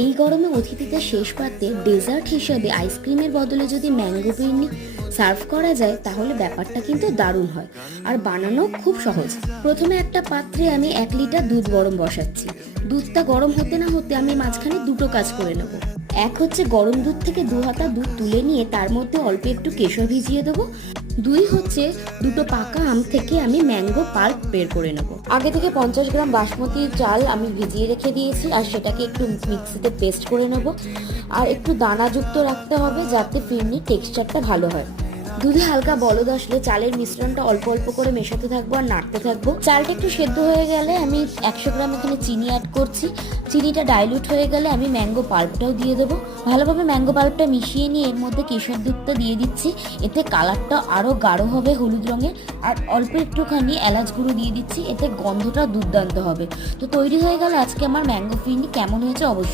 এই গরমে অতিথিদের শেষ পাতে ডেজার্ট হিসেবে আইসক্রিমের বদলে যদি ম্যাঙ্গো পিন্নি সার্ভ করা যায় তাহলে ব্যাপারটা কিন্তু দারুণ হয় আর বানানো খুব সহজ। প্রথমে একটা পাত্রে আমি 1 লিটার দুধ গরম বসাচ্ছি। দুধটা গরম হতে না হতে আমি মাঝখানে দুটো কাজ করে নেব। এক হচ্ছে গরম দুধ থেকে 2 হাতা দুধ তুলে নিয়ে তার মধ্যে অল্প একটু কেশর ভিজিয়ে দেবো। 2 হচ্ছে দুটো পাকা আম থেকে আমি ম্যাঙ্গো পাল্প বের করে নেব। আগে থেকে 50 গ্রাম বাসমতি চাল আমি ভিজিয়ে রেখে দিয়েছি আর সেটাকে একটু মিক্সিতে পেস্ট করে নেব। আর একটু দানাযুক্ত রাখতে হবে যাতে ফিরনির টেক্সচারটা ভালো হয়। দুধে হালকা বলদ আসলে চালের মিশ্রণটা অল্প অল্প করে মেশাতে থাকবো আর নাড়তে থাকবো। চালটা একটু সেদ্ধ হয়ে গেলে আমি 100 গ্রাম এখানে চিনি অ্যাড করছি। চিনিটা ডাইলুট হয়ে গেলে আমি ম্যাঙ্গো পাল্পটাও দিয়ে দেবো। ভালোভাবে ম্যাঙ্গো পাল্পটা মিশিয়ে নিয়ে এর মধ্যে কেশর দুধটা দিয়ে দিচ্ছি। এতে কালারটা আরও গাঢ় হবে হলুদ রঙের। আর অল্প একটুখানি এলাচ গুঁড়ো দিয়ে দিচ্ছি, এতে গন্ধটা দুর্দান্ত হবে। তো তৈরি হয়ে গেল আজকে আমার ম্যাঙ্গো ফিরনি। কেমন হয়েছে অবশ্যই